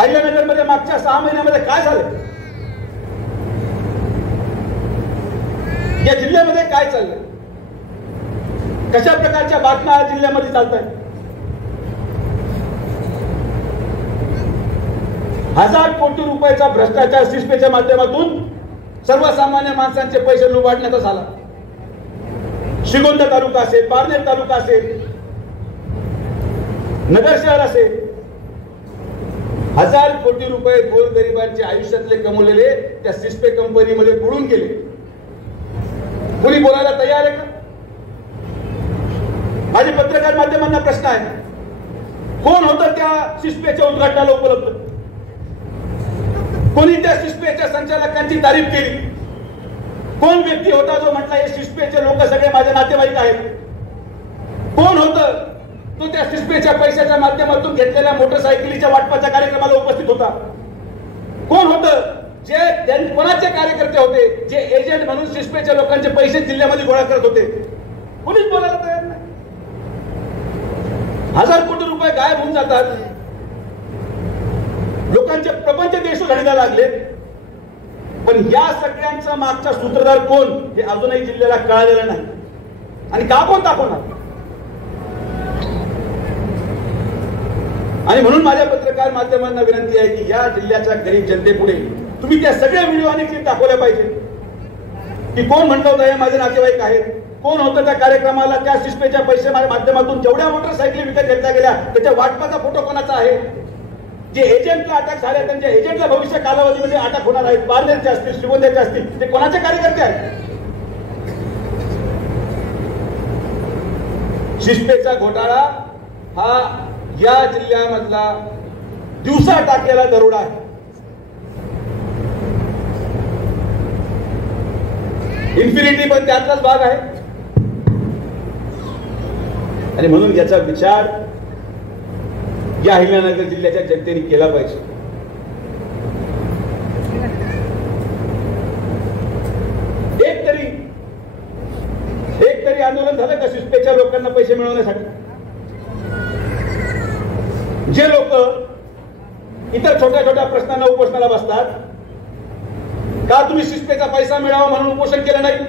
अहिल्यानगरमध्ये मागच्या 6 महिन्यामध्ये काय झालं, या जिल्ह्यामध्ये काय चाललंय, कशा प्रकारच्या बातम्या जिल्ह्यामध्ये चालत आहेत. 1000 कोटी रुपयाचा भ्रष्टाचार सिस्पेच्या माध्यमातून सर्वसामान्य माणसांचे पैसे लुबाडण्याचा झाला. श्रीगोंदा तालुका असेल, पारनेर तालुका असेल, नगर शहर असेल, 1000 कोटी रुपये गोरगरिबांच्या आयुष्यातले कमवलेले त्या सिस्पे कंपनीमध्ये बुडून गेले. कोणी बोलायला तयार आहे का? माझे पत्रकार माध्यमांना प्रश्न आहे, कोण होतं त्या सिस्पेच्या उद्घाटनाला उपलब्ध? कोणी त्या सिस्पेच्या संचालकांची तारीफ केली? कोण व्यक्ती होता जो म्हटला हे सिस्पेचे लोक सगळे माझे नातेवाईक आहेत? कोण होतं तो त्या सिस्पेच्या पैशाच्या माध्यमातून घेतलेल्या मोटरसायकलीच्या वाटपाच्या कार्यक्रमाला उपस्थित होता? कोण होतं जे कोणाचे कार्यकर्ते होते जे एजंट म्हणून सिस्पेच्या लोकांचे पैसे जिल्ह्यामध्ये गोळा करत होते? कोणीच बोलायला तयार नाही. 1000 कोटी रुपये गायब होऊन जातात, लोकांचे प्रपंच देश घडायला लागले, पण या सगळ्यांचा मागचा सूत्रधार कोण हे अजूनही जिल्ह्याला कळालेलं नाही. आणि का कोण दाखवणार? आणि म्हणून माझ्या पत्रकार माध्यमांना विनंती आहे की या जिल्ह्याच्या गरीब जनतेपुढे तुम्ही त्या सगळ्या व्हिडिओ आणि क्लिप दाखवल्या पाहिजे की कोण म्हणलं होतं हे माझे नातेवाईक आहेत, कोण होतं त्या कार्यक्रमाला, त्या सिस्पेच्या पैसे माध्यमातून जेवढ्या मोटरसायकली विकत घेतल्या गेल्या त्याच्या वाटपाचा फोटो कोणाचा आहे? जे एजंटला अटक झाले त्यांच्या एजंटला भविष्य कालावधीमध्ये अटक होणार आहेत, पारनेरचे असतील, श्रीगोंद्याचे असतील, ते कोणाचे कार्यकर्ते आहेत? सिस्पेचा घोटाळा हा या जिल्ह्यामधला दिवसा टाकेला दरोडा आहे. इन्फिनिटी पण त्यातलाच भाग आहे. आणि म्हणून याचा विचार या अहिल्यानगर जिल्ह्याच्या जनतेने केला पाहिजे. एक तरी आंदोलन झालं का सिस्पेच्या लोकांना पैसे मिळवण्यासाठी? जे लोक इतर छोट्या छोट्या प्रश्नांना उपोषणाला बसतात, का तुम्ही सिस्पेचा पैसा मिळावा म्हणून उपोषण केलं नाही?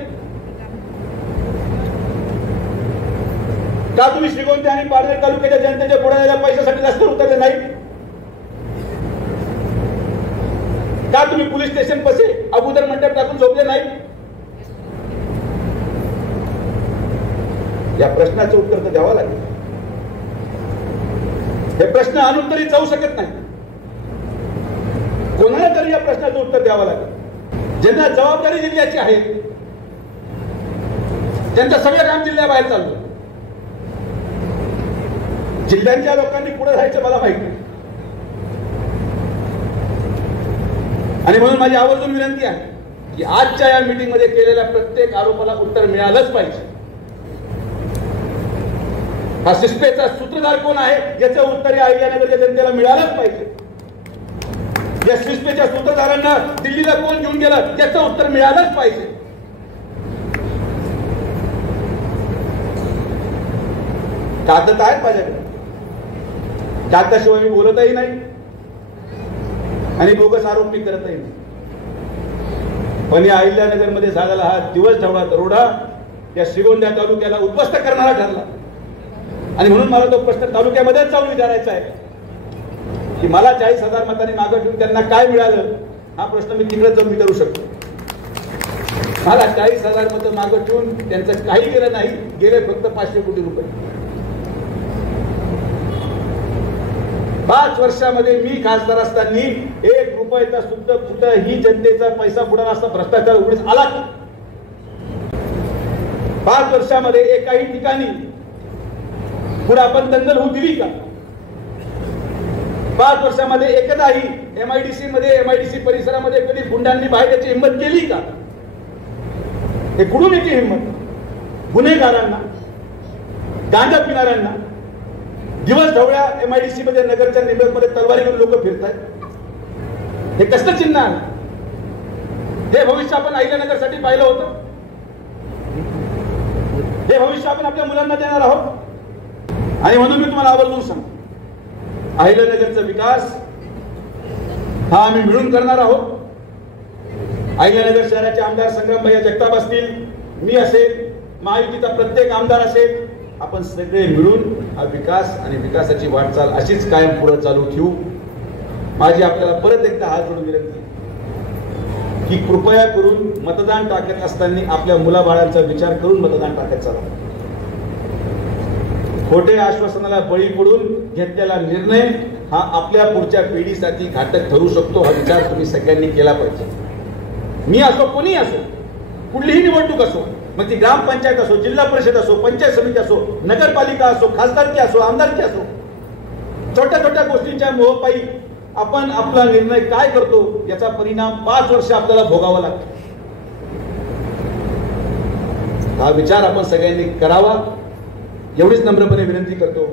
का तुम्ही श्रीगोंदा आणि पारनेर तालुक्याच्या जनतेच्या बुडालेल्या पैशासाठी रस्ते उतरले नाही? का तुम्ही पोलीस स्टेशन पाशी अगोदर मंडप टाकून झोपले नाही? या प्रश्नाचं उत्तर तर द्यावं लागेल. हे प्रश्न आणून तरी जाऊ शकत नाही. कोणाला तरी या प्रश्नाचं उत्तर द्यावं लागेल. ज्यांना जबाबदारी जिल्ह्याची आहे, ज्यांचं सगळं काम जिल्ह्याबाहेर चाललं, जिल्ह्यांच्या लोकांनी पुढे जायचं मला माहिती आहे. आणि म्हणून माझी आवर्जून विनंती आहे की आजच्या या मीटिंग मध्ये केलेल्या प्रत्येक आरोपाला उत्तर मिळालंच पाहिजे. हा सिस्पेचा सूत्रधार कोण आहे याचं उत्तर या अहिल्यानगरच्या जनतेला मिळालंच पाहिजे. या सिस्पेच्या सूत्रधारांना दिल्लीला कोण घेऊन गेला याचं उत्तर मिळालंच पाहिजे. कागद आहेत माझ्याकडे, कागदाशिवाय मी बोलतही नाही आणि बोगस आरोप मी करतही नाही. पण या अहिल्यानगरमध्ये झालेला हा दिवस ढवळा दरोडा या श्रीगोंदा तालुक्याला उद्ध्वस्त करणारा ठरला. आणि म्हणून मला तो प्रश्न तालुक्यामध्येच जाऊन विचारायचा आहे की मला 40,000 मतांनी मागे ठेवून त्यांना काय मिळालं? हा प्रश्न मी तिकडे जाऊन विचारू शकतो. मला 40,000 मतं मागे ठेवून त्यांचं काही गेलं नाही, गेले फक्त 500 कोटी रुपये. 5 वर्षामध्ये मी खासदार असताना 1 रुपयाचा सुद्धा कुठंही जनतेचा पैसा बुडाला असता भ्रष्टाचार उघडीस आला. 5 वर्षामध्ये एकाही ठिकाणी पुढे आपण दंगल होऊ दिली का? 5 वर्षामध्ये एकदाही एमआयडीसी परिसरामध्ये कधी गुंडांनी बाहेर याची हिंमत केली का? हे कुठून येते हिंमत? गुन्हेगारांना, गांजा पिणाऱ्यांना, दिवस ढवळ्या एमआयडीसी मध्ये नगरच्या निवडणुकीमध्ये तलवारी घेऊन लोक फिरतात. हे कसलं चिन्ह आहे? हे भविष्य आपण अहिल्यानगरसाठी पाहिलं होतं? हे भविष्य आपण आपल्या मुलांना देणार आहोत? आणि म्हणून मी तुम्हाला आवर्जून सांगतो, अहिल्यानगरचा विकास हा आम्ही मिळून करणार आहोत. अहिल्यानगर शहराचे आमदार संग्रामभैया जगताप असतील, मी असेल, महायुतीचा प्रत्येक आमदार असेल, आपण सगळे मिळून हा विकास आणि विकासाची वाटचाल अशीच कायम पुढे चालू ठेवू. माझी आपल्याला परत एकदा हात जोडून विनंती की कृपया करून मतदान टाकत असताना आपल्या मुलाबाळांचा विचार करून मतदान टाकत चाला. खोटे आश्वासनाला बळी पडून घेतलेला निर्णय हा आपल्या पुढच्या पिढीसाठी घातक ठरू शकतो. हा विचार तुम्ही सगळ्यांनी केला पाहिजे. मी असो, कोणी असो, कुठलीही निवडणूक असो, मग ती ग्रामपंचायत असो, जिल्हा परिषद असो, पंचायत समिती असो, नगरपालिका असो, खासदारकी असो, आमदारकी असो, छोट्या छोट्या गोष्टींच्या मोहपायी आपण आपला निर्णय काय करतो याचा परिणाम 5 वर्ष आपल्याला भोगावा लागतो. हा विचार आपण सगळ्यांनी करावा एवढीच नम्रपणे विनंती करतो.